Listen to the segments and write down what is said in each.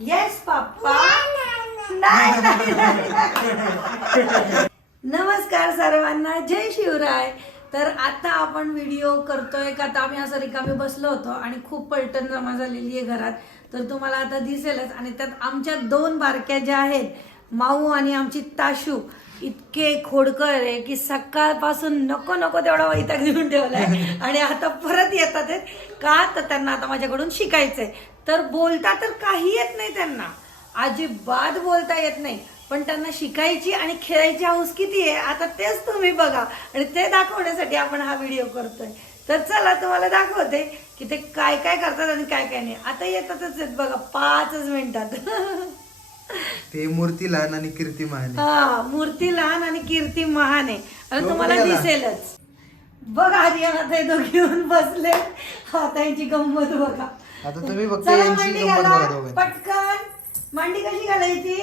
Yes papa नाही नाही, नाही. नमस्कार सर्वांना. जय शिवराय. तर आता आपण व्हिडिओ करतोय का? आता आम्ही असं रिकामी बसलो होतो आणि खूप पलटण जमा झालेली आहे घरात. तर तुम्हाला आता दिसेलच. आणि त्यात आमच्या दोन बारक्या ज्या आहेत माऊ आणि आमची ताशू. इतके खोडकर आहे की सकाळपासून नको नको तेवढा वैताग देऊन ठेवलाय. आणि आता परत येतात. का तर त्यांना आता माझ्याकडून शिकायचंय. तर बोलता तर काही येत नाही त्यांना. अजिबात बोलता येत नाही. पण त्यांना शिकायची आणि खेळायची हौस किती आहे आता तेच तुम्ही बघा. आणि ते दाखवण्यासाठी आपण हा व्हिडिओ करतोय. तर चला तुम्हाला दाखवते की ते काय काय करतात आणि काय काय नाही. आता येतातच आहेत बघा पाचच मिनिटात. ते मूर्ती लहान आणि कीर्ती महान हा मूर्ती लहान आणि कीर्ती महान आहे. आणि तुम्हाला. दिसेलच. बघा हरियाणा ते दोघे येऊन बसले. आता यांची गंमत बघा. आता तुम्ही फक्त चला यांची मांडी गंमत घाला. बघा दोघांची. पटकन. मांडी कशी घालायची?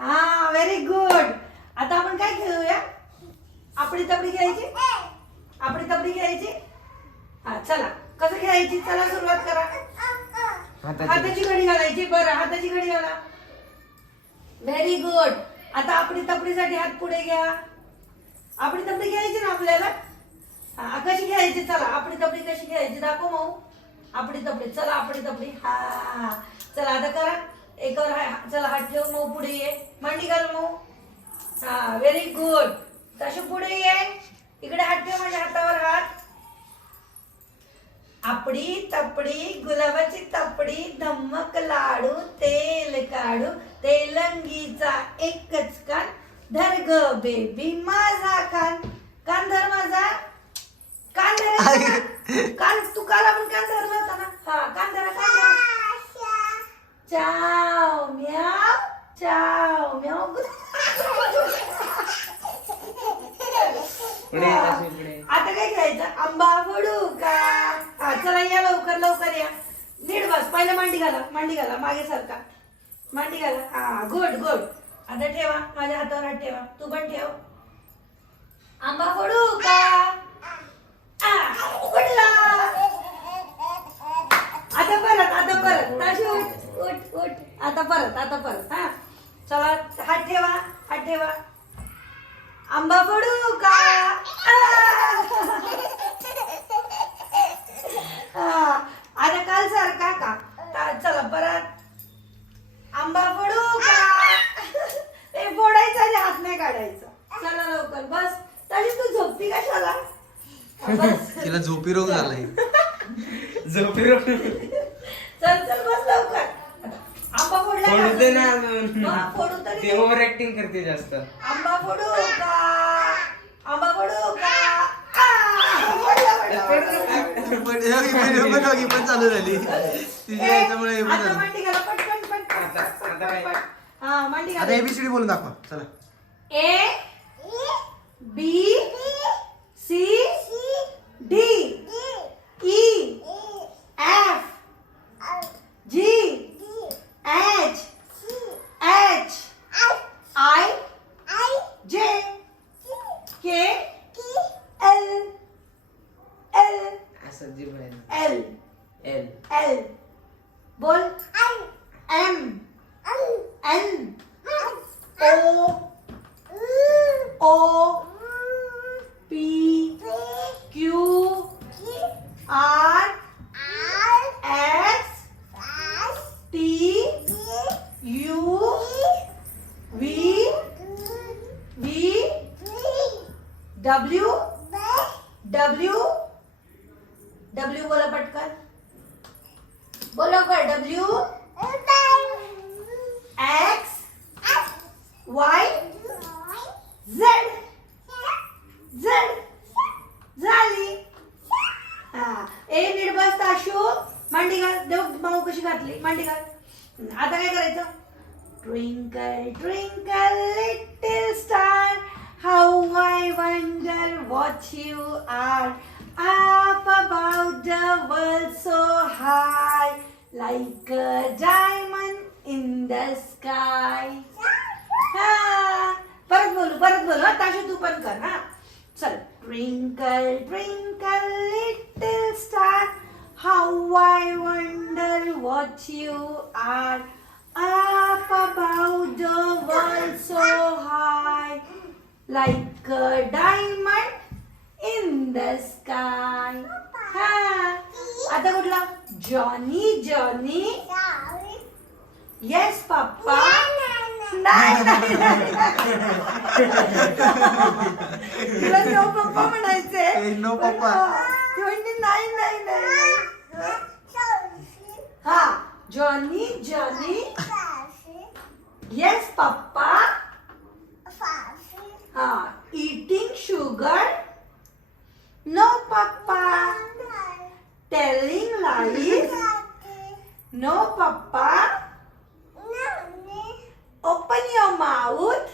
हा व्हेरी गुड आता आपण काय खेळूया? आपली तपडी खेळायची? आपली तपडी खेळायची? हा चला. कसं खेळायची? चला सुरुवात करा. हाताची घडी घालायची. बरं हाताची घडी घाला. व्हेरी गुड आता आपली तपडीसाठी हात पुढे घ्या. आपली तपडी घ्यायची ना आपल्याला? हा, कशी घ्यायची? चला आपली तपडी कशी घ्यायची? दाखव माऊ. आपली तपडी चला आपली तपडी. हा चला आता करा. एकावर चला हात ठेव मऊ पुढे ये. मांडी घाल मऊ. हा व्हेरी गुड तशी पुढे ये. इकडे हात ठेव माझ्या हातावर हात. आपडी तपडी गुलाबाची तपडी धम्मक लाडू तेल काढू. तेलंगीचा एकच कान धर ग बेबी माझा कान. कान धर माझा? कान धर कान तू काल आपण कान धरला होता ना? हा कान धरा कान धरा. चाव म्याव चाव म्याव. पुढे ताशू पुढे? आता काय खेळायचं आंबा फोडू का? हा चला या लवकर लवकर या. नीट बस पहिलं मांडी घाला मांडी घाला मागे सारखा मांडी घाला. हा गुड गुड. आता ठेवा माझ्या हातावर हात ठेवा. तू पण ठेव. आंबा फोडू का? आ, उडला आता परत आता परत. ताशी उठ उठ उठ. आता परत आता परत हा. चला हात ठेवा हात ठेवा. आंबा फोडू का? हा, आता काल सारखा का- चला परत. आंबा फोडू का ते फोडायचं आणि हात नाही काढायचा चला लवकर बस तशी तू झोपती कशाला बस तिला झोपी रोग झालाय झोपी चल चल बस लवकर आंबा फोडला का? फोडू दे ना अजून हा, फोडू तरी ते ओव्हर ऍक्टिंग करते जास्त आंबा फोडू का आंबा फोडू का आ, फोडला, फोडला, फोडला. पण हे चालू झाली तिच्या याच्यामुळे हे पण आता झालं मांडी घाला पटकन पटकन आता- आता काय? पटकन. हा मांडी आता घाला एबीसीडी बोलून दाखवा. चला. A B C D E F G H P Q R S T U V V W W W बोला पटकन। बोलो कर डब्ल्यू करायचं twinkle twinkle little star how I wonder what you are up about the world so high like a diamond in the sky हा परत बोलू परत बोलू हा ताशू तू पण कर हा चल twinkle twinkle little star How I wonder what you are up above the world so high, like a diamond in the sky. हा आता कुठला जॉनी जॉनी येस पप्पा नाही नाही नाही, नाही. तुला नो पप्पा म्हणायचे ए, no पप्पा. ती म्हणते नाही नाही नाही हा Johnny Johnny Yes, Papa. Ah, eating sugar? No, Papa. Telling lies? No, Papa. Open your mouth.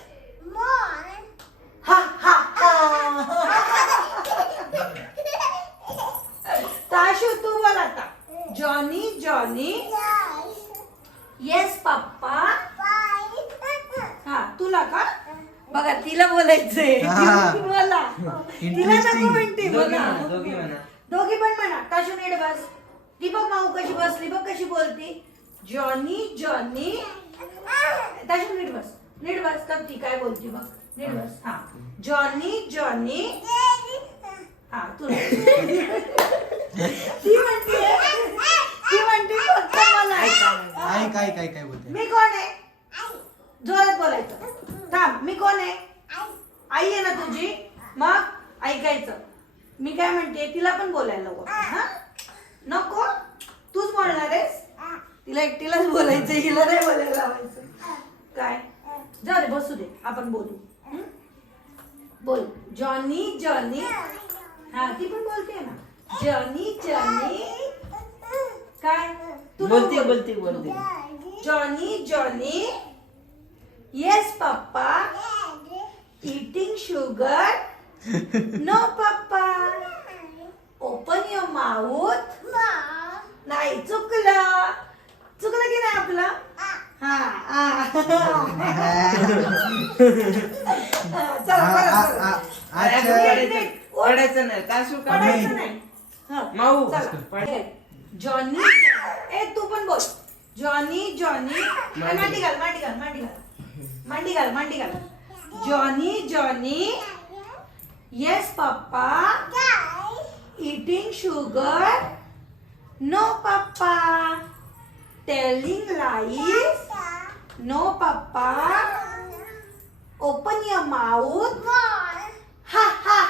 बोलायचंय हा. ती बोला तिला नको Interesting. म्हणते दोघी बघा. म्हणा दोघी म्हणा. दोघी पण म्हणा. ताशू नीट बस. ती बघ माऊ कशी बसली बघ कशी बोलती. Johnny Johnny. ताशू नीट बस. नीट बस तर ती काय बोलती बघ. नीट बस. हा. Johnny Johnny. हा तुला ती म्हणते ती म्हणते फक्त मला. काय काय काय काय बोलते. मी कोण आहे? जोरात बोलायचं. थांब मी कोण आहे? आई आहे ना तुझी? मग ऐकायचं. मी काय म्हणते तिला पण बोलायला हा? नको. तूच बोलणार आहेस? तिला एकटीलाच बोलायचं हिला नाही बोलायला लावायचं. काय? जाऊ दे बसू दे. आपण बोलू? बोल. Johnny Johnny. हा ती पण बोलते ना. Johnny Johnny. काय? तू बोलते बोल. बोलते बोलते. Johnny Johnny. Yes papa eating sugar no papa open your mouth नाही चुकलं. चुकलं की नाही आपलं? हा हा. चला परत, आ- परत. अरे, अच्छा. पडायचं- नाही. का पडायचं नाही. हा, माऊ. चला. हे, जॉनी ए तू पण बोल. Johnny Johnny. ए, मांडी घाल मांडी घाल मांडी घाल. मांडी घाल मांडी घाल. Johnny Johnny yes papa eating sugar no papa telling lies no papa open your mouth हा हा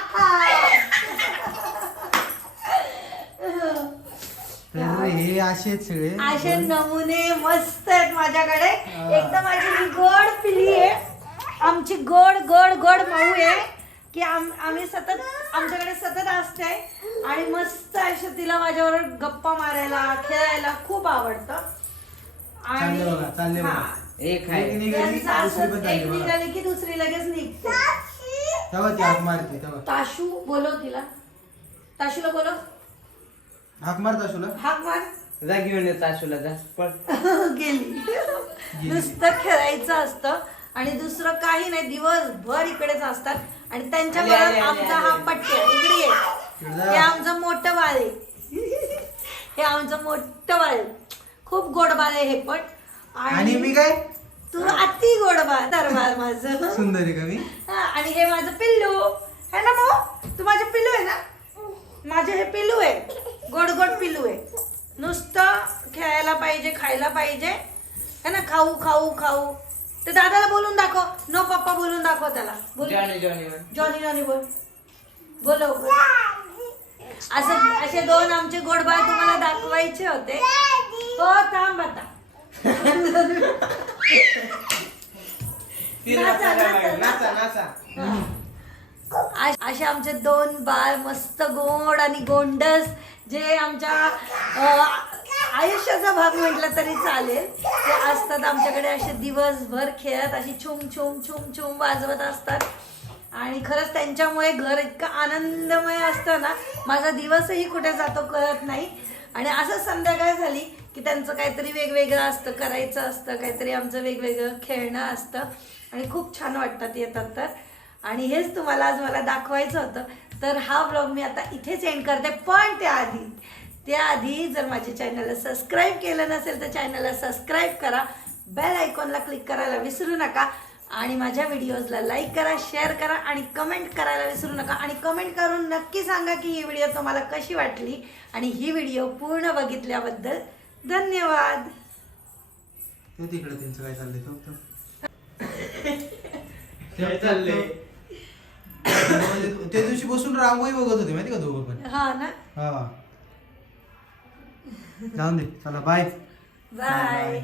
तर हे असेच सगळे असे नमुने मस्त आहेत माझ्याकडे. एकदम माझी ही गोड पिली आहे. आमची गोड गोड गोड माऊ आहे की आम आम्ही सतत आमच्याकडे सतत असते आणि मस्त असं तिला माझ्याबरोबर गप्पा मारायला खेळायला खूप आवडतं. चालले बघा, चालले बघा. हा. एक आहे. एक निघाली, त्यांचं दुसरी असंच पण चालली एक बघा. निघाली की दुसरी लगेच निघते. तेव्हा ती हाक मारते तेव्हा. ताशू बोलव तिला. ताशूला बोलव. हाक मारता तुला हाक मार. जा घेऊन ये ताशूला जा. पळ. गेली. नुसतं खेळायचं असतं. आणि दुसरं काही नाही दिवसभर इकडेच असतात. आणि त्यांच्या आले, आमचा हा. पट्टी आहे इकडे. इकडे. हे आमचं मोठं बाळ आहे. हे आमचं मोठं बाळ आहे. खूप गोड बाळ आहे हे पण. आणि मी काय? तू अति गोड बाळ तर बाळ माझं. सुंदर आहे का मी? हा, आणि हे माझं पिल्लू. है ना मो? तू माझं पिल्लू आहे ना? माझं हे पिल्लू आहे. गोड गोड पिल्लू आहे. नुसतं खेळायला पाहिजे खायला पाहिजे. है ना खाऊ खाऊ खाऊ. तर दादाला बोलून दाखव. नो पप्पा बोलून दाखव त्याला. बोल. जॉनी जॉनी म्हण. जॉनी जॉनी बोल. बोल लवकर. असं असे दोन आमचे गोडबाळ तुम्हाला दाखवायचे होते. हो थांब आता. ती नाचा, नाचा. नाचा. नाचा असे आमचे दोन बाळ मस्त गोड आणि गोंडस जे आमच्या आयुष्याचा भाग म्हटलं तरी चालेल. ते असतात आमच्याकडे असे दिवसभर खेळत अशी छुम छुम छुम छुम वाजवत असतात. आणि खरंच त्यांच्यामुळे घर इतकं आनंदमय असतं ना माझा दिवसही कुठे जातो कळत नाही. आणि असं संध्याकाळ झाली की त्यांचं काहीतरी वेगवेगळं असतं करायचं असतं काहीतरी आमचं वेगवेगळं खेळणं असतं. आणि खूप छान वाटतात येतात तर. आणि हेच तुम्हाला आज मला दाखवायचं होतं. तर हा ब्लॉग मी आता इथेच एंड करते. पण त्याआधी त्याआधी जर माझ्या चॅनलला सबस्क्राईब केलं नसेल तर चॅनलला सबस्क्राईब करा. बेल आयकॉनला क्लिक करायला विसरू नका. आणि माझ्या व्हिडिओजला लाईक करा शेअर करा आणि कमेंट करायला विसरू नका. आणि कमेंट करून नक्की सांगा की ही व्हिडिओ तुम्हाला कशी वाटली. आणि ही व्हिडिओ पूर्ण बघितल्याबद्दल धन्यवाद. ते तिकडे त्यांचं काय चाललंय. काय चाललंय. म्हणजे त्या दिवशी बसून रांगोळी बघत होते माहिती का दोघं पण? हा ना. हा. जाऊन दे. चला बाय बाय